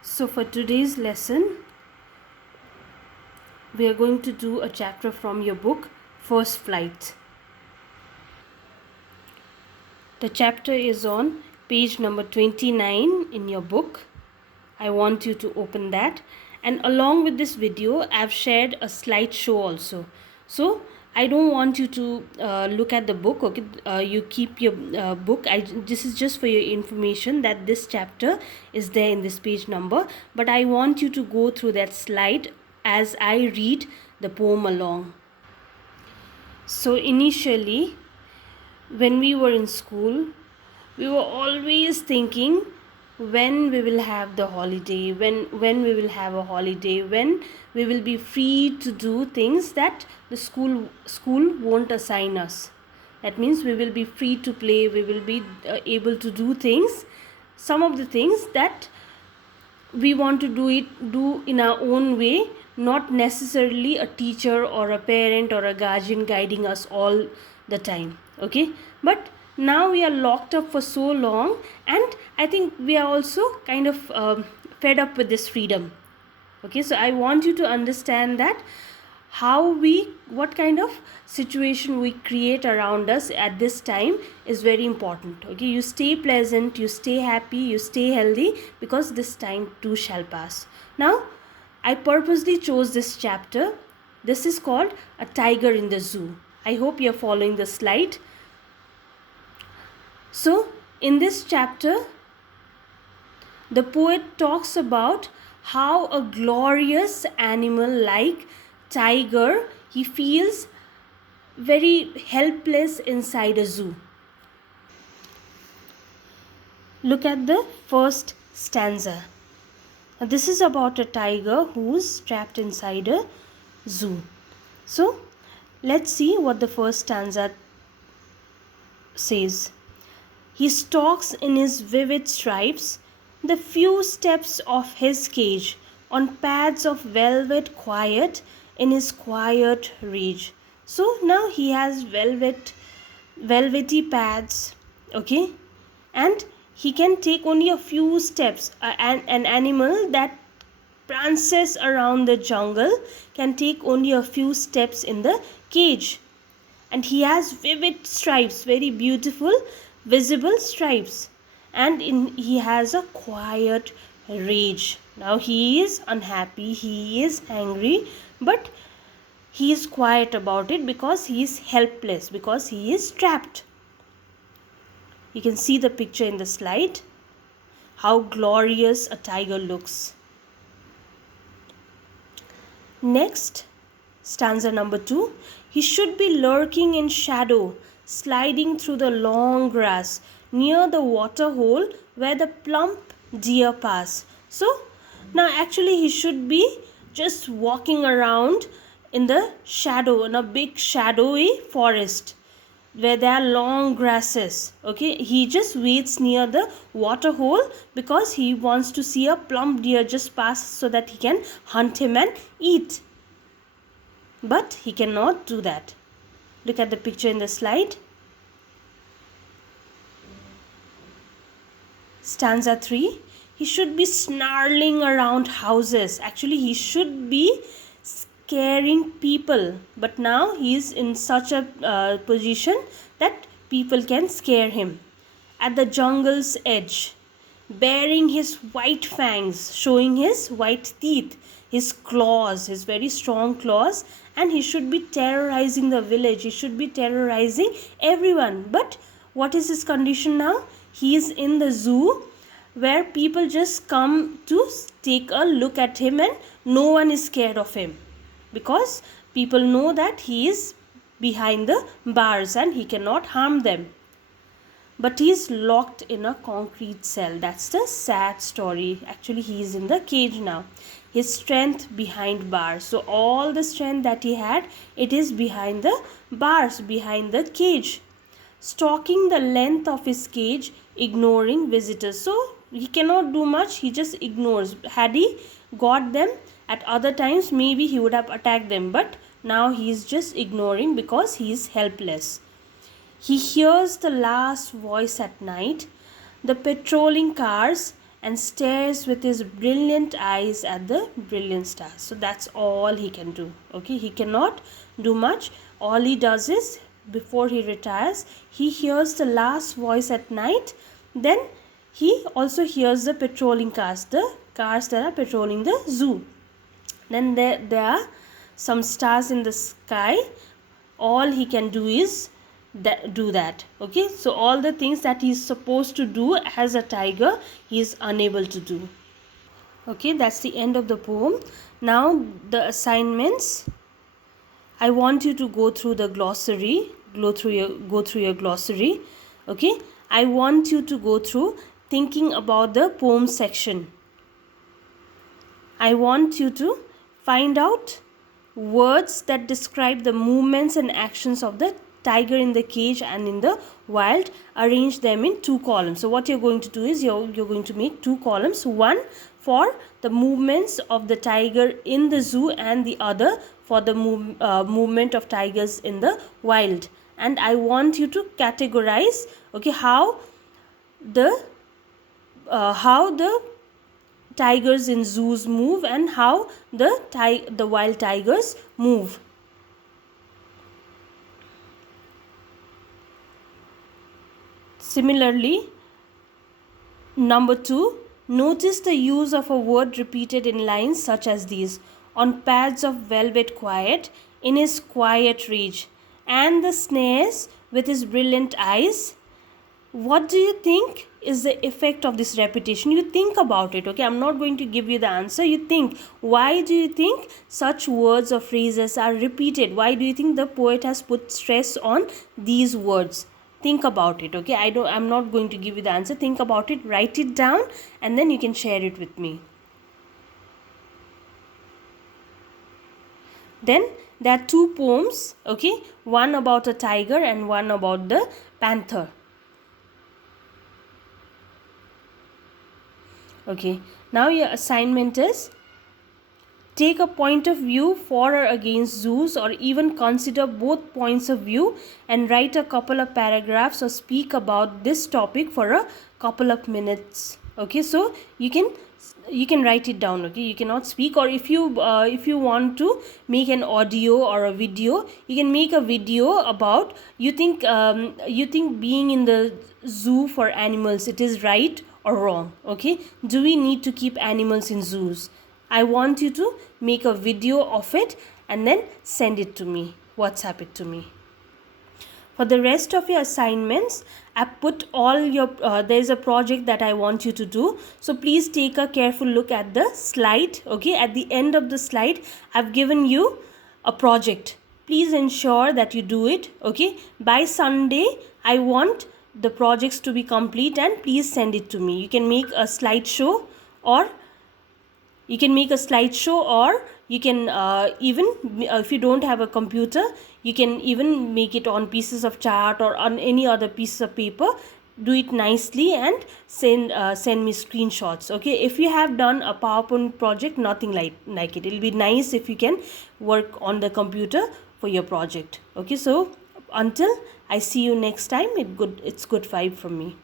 So for today's lesson, we are going to do a chapter from your book, First Flight. The chapter is on page number 29 in your book. I want you to open that. And along with this video, I've shared a slideshow also. So I don't want you to look at the book. Okay, you keep your book. This is just for your information that this chapter is there in this page number. But I want you to go through that slide as I read the poem along. So initially, when we were in school, we were always thinking when we will have the holiday, when we will have a holiday, when we will be free to do things that the school won't assign us. That means we will be free to play, we will be able to do things, some of the things that we want to do in our own way, not necessarily a teacher or a parent or a guardian guiding us all the time. Okay, but now we are locked up for so long, and I think we are also kind of fed up with this freedom. Okay, so I want you to understand that what kind of situation we create around us at this time is very important. Okay, you stay pleasant, you stay happy, you stay healthy, because this time too shall pass. Now I purposely chose this chapter. This is called A Tiger in the Zoo. I hope you're following the slide. So in this chapter, the poet talks about how a glorious animal like tiger, he feels very helpless inside a zoo. Look at the first stanza. Now this is about a tiger who's trapped inside a zoo. So let's see what the first stanza says. He stalks in his vivid stripes the few steps of his cage, on pads of velvet quiet in his quiet rage. So now he has velvety pads, okay, and he can take only a few steps. An animal that prances around the jungle can take only a few steps in the cage, and he has vivid stripes, very beautiful visible stripes, and he has a quiet rage. Now he is unhappy, he is angry, but he is quiet about it because he is helpless, because he is trapped. You can see the picture in the slide, how glorious a tiger looks. Next, stanza number 2. He should be lurking in shadow, sliding through the long grass near the water hole where the plump deer pass. So now actually he should be just walking around in the shadow, in a big shadowy forest where there are long grasses. Okay, he just waits near the water hole because he wants to see a plump deer just pass so that he can hunt him and eat. But he cannot do that. Look at the picture in the slide. Stanza 3. He should be snarling around houses. Actually, he should be scaring people. But now he is in such a position that people can scare him. At the jungle's edge, baring his white fangs, showing his white teeth, his claws, his very strong claws, and he should be terrorizing the village, he should be terrorizing everyone. But what is his condition now? He is in the zoo where people just come to take a look at him, and no one is scared of him because people know that he is behind the bars and he cannot harm them. But he is locked in a concrete cell. That's the sad story. Actually, he is in the cage now. His strength behind bars. So all the strength that he had, it is behind the bars, behind the cage. Stalking the length of his cage, ignoring visitors. So he cannot do much. He just ignores. Had he got them at other times, maybe he would have attacked them. But now he is just ignoring because he is helpless. He hears the last voice at night, the patrolling cars and stares with his brilliant eyes at the brilliant stars. So that's all he can do. Okay, he cannot do much. All he does is, before he retires, he hears the last voice at night. Then he also hears the patrolling cars, the cars that are patrolling the zoo. Then there are some stars in the sky. All he can do is do that. Okay, so all the things that he is supposed to do as a tiger, he is unable to do. Okay, that's the end of the poem. Now the assignments. I want you to go through the glossary. Go through your glossary. Okay, I want you to go through thinking about the poem section. I want you to find out words that describe the movements and actions of the tiger in the cage and in the wild. Arrange them in 2 columns. So what you're going to do is you're going to make 2 columns, one for the movements of the tiger in the zoo and the other for the movement of tigers in the wild. And I want you to categorize, okay, how the tigers in zoos move and how the wild tigers move. Similarly, number 2, notice the use of a word repeated in lines such as these. On pads of velvet quiet, in his quiet rage, and the snares with his brilliant eyes. What do you think is the effect of this repetition? You think about it. Okay, I'm not going to give you the answer. You think, why do you think such words or phrases are repeated? Why do you think the poet has put stress on these words? Think about it. Okay, I'm not going to give you the answer. Think about it, write it down, and then you can share it with me. Then there are 2 poems, okay, one about a tiger and one about the panther. Okay, now your assignment is, take a point of view for or against zoos, or even consider both points of view and write a couple of paragraphs or speak about this topic for a couple of minutes. Okay, so you can write it down. Okay, you cannot speak, or if you want to make an audio or a video, you can make a video about you think being in the zoo for animals, it is right or wrong. Okay, do we need to keep animals in zoos? I want you to make a video of it and then send it to me, WhatsApp it to me. For the rest of your assignments, I put all your, there's a project that I want you to do. So please take a careful look at the slide. Okay, at the end of the slide, I've given you a project. Please ensure that you do it. Okay, by Sunday, I want the projects to be complete and please send it to me. You can make a slideshow, or you can even if you don't have a computer, you can even make it on pieces of chart or on any other piece of paper. Do it nicely and send me screenshots. Okay, if you have done a PowerPoint project, nothing like it. It'll be nice if you can work on the computer for your project. Okay, so until I see you next time, it's good vibe from me.